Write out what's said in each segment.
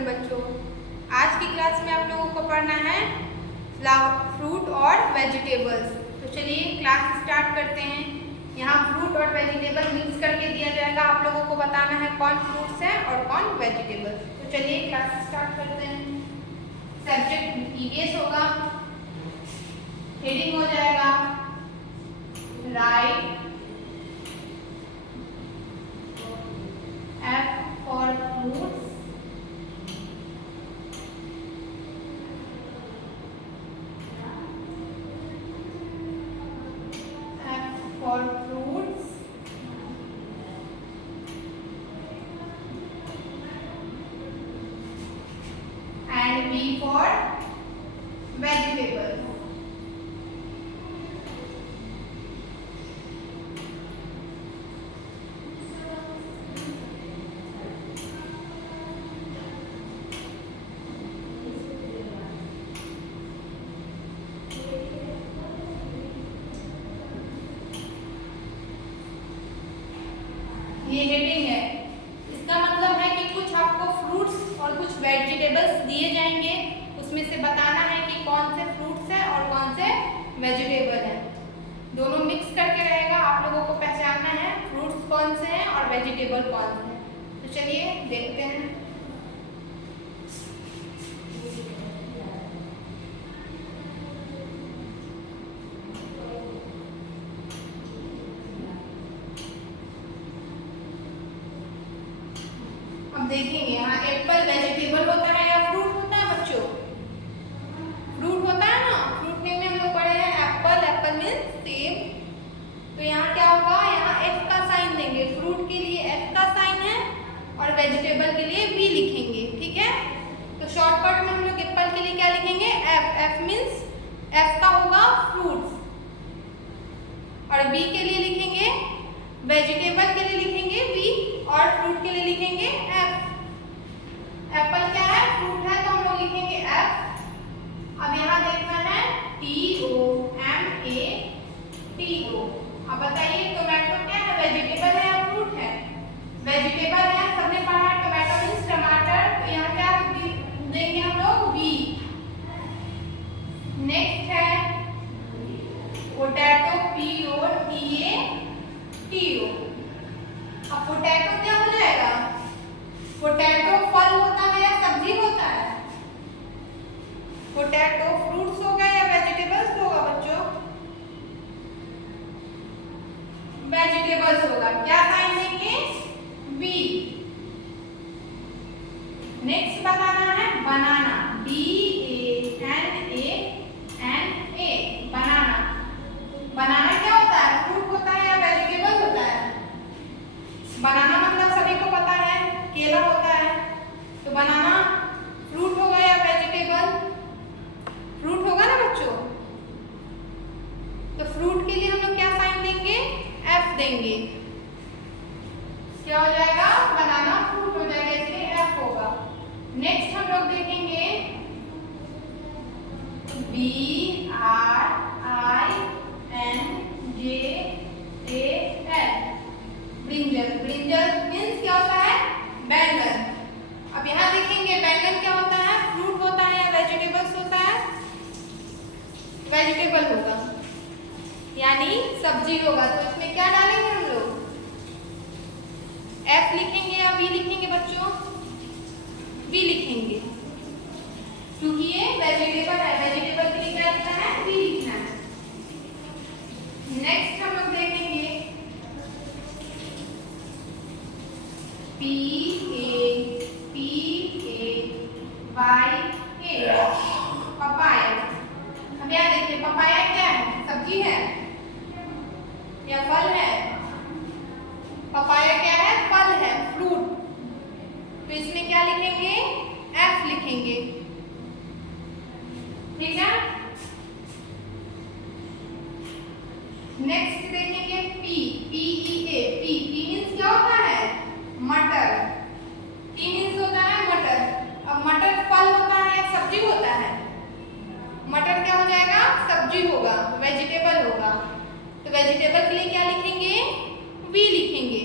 Student बच्चों, आज की क्लास में आप लोगों को पढ़ना है फ्रूट और वेजिटेबल्स। तो चलिए क्लास स्टार्ट करते हैं। यहाँ फ्रूट और वेजिटेबल मिक्स करके दिया जाएगा, आप लोगों को बताना है कौन फ्रूट्स है और कौन वेजिटेबल्स। तो चलिए क्लास स्टार्ट करते हैं। सब्जेक्ट ईवीएस होगा, हेडिंग हो जाएगा right, F for fruits, F for fruits, and V for vegetable. ये हेडिंग है, इसका मतलब है कि कुछ आपको फ्रूट्स और कुछ वेजिटेबल्स दिए जाएंगे, उसमें से बताना है कि कौन से फ्रूट्स है और कौन से वेजिटेबल है। दोनों मिक्स करके रहेगा, आप लोगों को पहचानना है फ्रूट्स कौन से हैं और वेजिटेबल कौन से हैं। तो चलिए देखते हैं। अब देखेंगे यहाँ एप्पल वेजिटेबल होता है या फ्रूट होता है बच्चों? फ्रूट होता है ना। फ्रूट नेम में हम लोग पढ़े हैं एप्पल, एप्पल मीन्स सेब। तो यहाँ क्या होगा, यहाँ एफ का साइन देंगे। फ्रूट के लिए एफ का साइन है और वेजिटेबल के लिए बी लिखेंगे, ठीक है। तो शॉर्टकट में हम लोग एप्पल के लिए क्या लिखेंगे, एफ। एफ मीन्स एफ का होगा फ्रूट्स, और बी के लिए लिखेंगे वेजिटेबल के लिए लिखेंगे बी, और फ्रूट के लिए लिखेंगे एफ। एप्पल क्या है, फ्रूट है, तो हम लोग लिखेंगे एफ। अब यहाँ देखना है TOMATO। अब बताइए टोमेटो क्या है, वेजिटेबल है या फ्रूट है? वेजिटेबल है, सबने पढ़ा है टोमेटो मीन्स टमाटर। तो यहाँ क्या देंगे हम लोग, बी। नेक्स्ट है पोटैटो, POTATO। अब पोटैटो क्या हो जाएगा, पोटैटो फल होता है या सब्जी होता है? पोटैटो फ्रूट्स होगा या वेजिटेबल्स होगा बच्चों? वेजिटेबल्स होगा। क्या साइन देंगे, बी। नेक्स्ट बताना है बनाना, BANANA। बनाना, बनाना क्या होता है, फ्रूट होता है या वेजिटेबल होता है? बनाना मतलब सभी को पता है केला होता है। तो बनाना फ्रूट होगा या वेजिटेबल? फ्रूट होगा ना बच्चों। तो फ्रूट के लिए हम लोग क्या साइन देंगे, एफ देंगे। क्या हो जाएगा, बनाना फ्रूट हो जाएगा, इसलिए एफ होगा। नेक्स्ट हम लोग देखेंगे BRINJAL। ब्रिंजल, ब्रिंजल मीन्स क्या होता है, बैंगन। अब यहाँ देखेंगे बैंगन क्या होता है, फ्रूट होता है या वेजिटेबल्स होता है? वेजिटेबल होगा, यानी सब्जी होगा। तो इसमें क्या डालेंगे हम लोग, एफ लिखेंगे या बी लिखेंगे बच्चों? बी लिखेंगे, क्योंकि ये वेजिटेबल है। वेजिटेबल के लिए क्या लिखना है, बी लिखना है। नेक्स्ट हम लोग देखेंगे PAPAYA, पपाया। अब यहाँ देखिए पपाया क्या है, सब्जी है या फल है? पपाया क्या है, फल है, फ्रूट। तो इसमें क्या लिखेंगे, एफ लिखेंगे, ठीक है। नेक्स्ट देखेंगे PEA। पी मीन्स क्या होता है, मटर। पी मीन्स होता है मटर। अब मटर फल होता है या सब्जी होता है? मटर क्या हो जाएगा, सब्जी होगा, वेजिटेबल होगा। तो वेजिटेबल के लिए क्या लिखेंगे, बी लिखेंगे।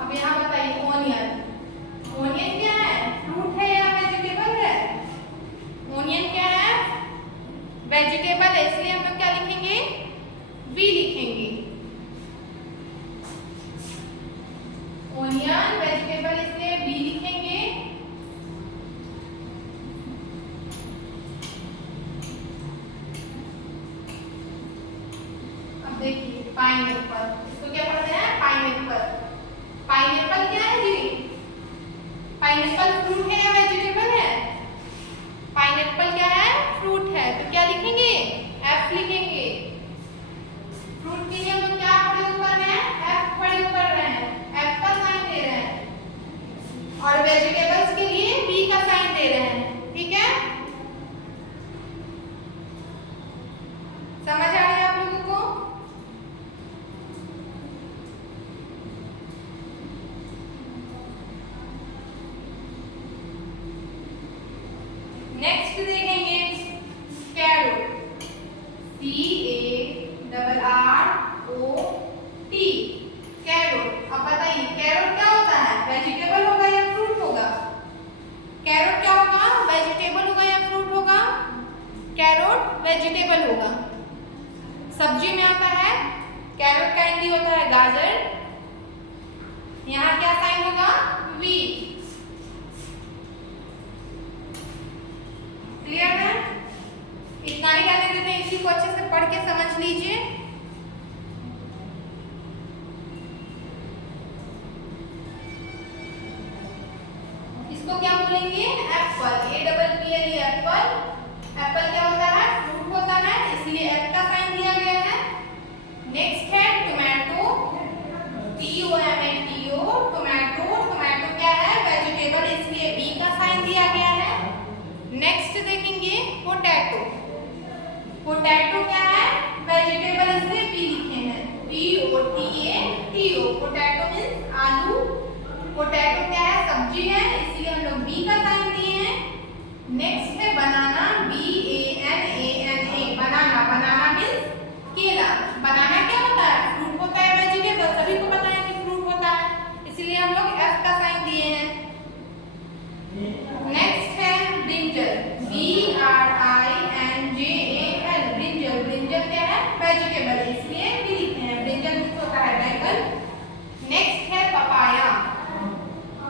अब यहाँ बताइए ओनियन, ओनियन क्या है, फ्रूट है या वेजिटेबल है? ओनियन क्या है, वेजिटेबल है, इसलिए हम लोग क्या लिखेंगे, वी लिखेंगे। ओनियन वेजिटेबल इसलिए वी लिखेंगे। अब देखिए पाइनएप्पल, इसको क्या पढ़ते हैं, पाइनएप्पल। पाइनएप्पल क्या है जी, पाइनएप्पल फ्रूट है या वेजिटेबल है? पाइनएप्पल क्या है, फ्रूट है, तो क्या लिखेंगे, एफ लिखेंगे। फ्रूट के लिए हम लोग क्या प्रयोग कर रहे हैं, एफ प्रयोग कर रहे हैं, एफ का साइन दे रहे हैं, और वेजिटेबल्स के लिए बी का साइन दे रहे हैं। ठीक है, समझ आ रहा है आप लोगों को? नेक्स्ट देखेंगे कैरोट, CARROT, कैरोट। अब बताइए कैरोट क्या होता है, वेजिटेबल होगा या फ्रूट होगा? कैरोट क्या होगा, वेजिटेबल होगा या फ्रूट होगा? कैरोट वेजिटेबल होगा, सब्जी में आता है। कैरोट का हिंदी होता है गाजर। यहाँ क्या साइन होगा, वी। क्लियर है? इतना ही रहने देते हैं, इसी को अच्छे से पढ़ के समझ लीजिए। इसको क्या बोलेंगे, एप्पल, APPLE, एप्पल। एप्पल क्या होता है, फ्रूट होता है, इसलिए एफ का साइन दिया गया है। नेक्स्ट है टोमेटो, TOMATO, टोमेटो। टोमेटो क्या है, वेजिटेबल, इसलिए बी का साइन दिया गया है। नेक्स्ट देखेंगे पोटैटो, पोटैटो क्या है, वेजिटेबल, इसलिए बी लिखे हैं, POTATO। पोटैटो मीन्स आलू। पोटैटो क्या है, सब्जी है, इसलिए हम लोग बी का साइन दिए हैं। नेक्स्ट है बनाना, BANANA, बनाना। बनाना मीन्स केला। बनाना क्या होता है, फ्रूट होता है, वेजिटेबल, सभी को पता है कि फ्रूट होता है, इसलिए हम लोग एफ का साइन दिए हैं। नेक्स्ट है ब्रिंजल, BRINJAL, ब्रिंजल। ब्रिंजल क्या है, वेजिटेबल, इसलिए भी लिखते हैं, ब्रिंजल मीन्स होता है बैंगन। नेक्स्ट है पपाया,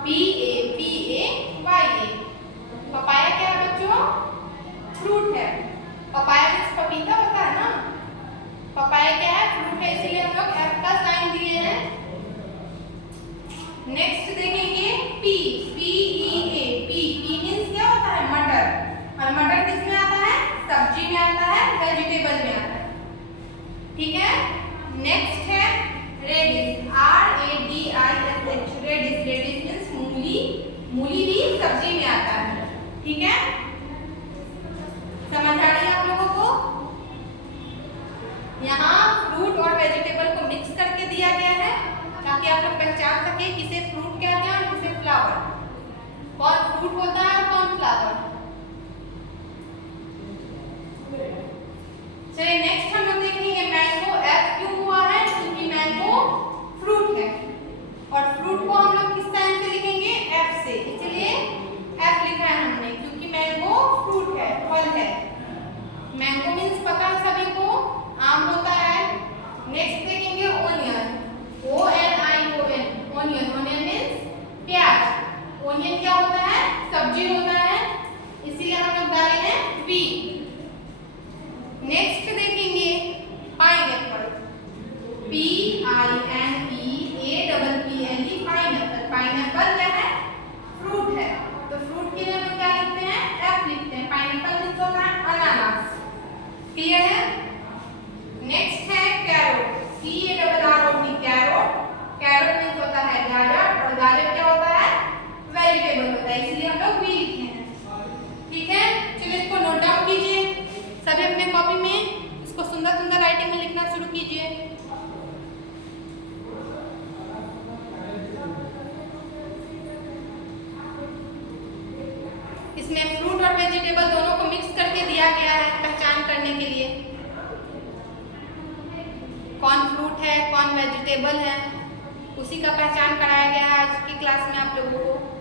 PAPAYA। पपाया क्या है बच्चों, फ्रूट है। पपाया मीन्स पपीता होता है ना, पपाया क्या है, फ्रूट है, इसलिए हम लोग एफ का साइन दिए हैं। नेक्स्ट देखेंगे पी, PEA, पी मीन्स क्या होता है, मटर। और मटर किस में आता है, सब्जी में आता है, वेजिटेबल में आता है। ठीक है, नेक्स्ट है radish, RADISH, radish. Radish means मूली। मूली भी सब्जी में आता है। ठीक है, समझ आ रही है आप लोगों को? यहाँ फ्रूट और वेजिटेबल को मिक्स करके दिया गया है ताकि आप लोग पहचान सके किसे फ्रूट कहते हैं और किसे फ्लावर, कौन फ्रूट होता है और कौन फ्लावर। चलिए नेक्स्ट हम लोग देखेंगे मैंगो। एफ क्यों हुआ है, क्योंकि मैंगो फ्रूट है, और फ्रूट को हम लोग किस साइन से लिखेंगे, एफ से, इसलिए एफ लिखा है हमने, क्योंकि मैंगो फ्रूट है, फल है। मैंगो मीन्स पता है सभी को, आम होता है। नेक्स्ट देखेंगे onion, ONION, onion. Onion means प्याज। ओनियन क्या होता है, सब्जी होता है, इसीलिए हम लोग डाले हैं बी। नेक्स्ट देखेंगे पाइनएप्पल, PINEAPPLE, पाइनएप्पल। पाइनएप्पल क्या है, फ्रूट है, तो फ्रूट के लिए हम क्या लिखते हैं, एफ लिखते हैं। पाइनएप्पल मीन्स होता है अनानास। क्लियर है? नेक्स्ट है carrot, CARROT, carrot. Carrot means होता है गाजर, और गाजर क्या होता है, वेजिटेबल होता है, इसलिए हम लोग बी लिखे हैं। ठीक है, चलिए इसको नोट डाउन कीजिए सभी अपने कॉपी में, इसको सुंदर सुंदर राइटिंग में लिखना शुरू कीजिए। इसमें फ्रूट और वेजिटेबल दोनों को मिक्स करके दिया गया है पहचान करने के लिए, कौन फ्रूट है कौन वेजिटेबल है, उसी का पहचान कराया गया है आज की क्लास में आप लोगों को।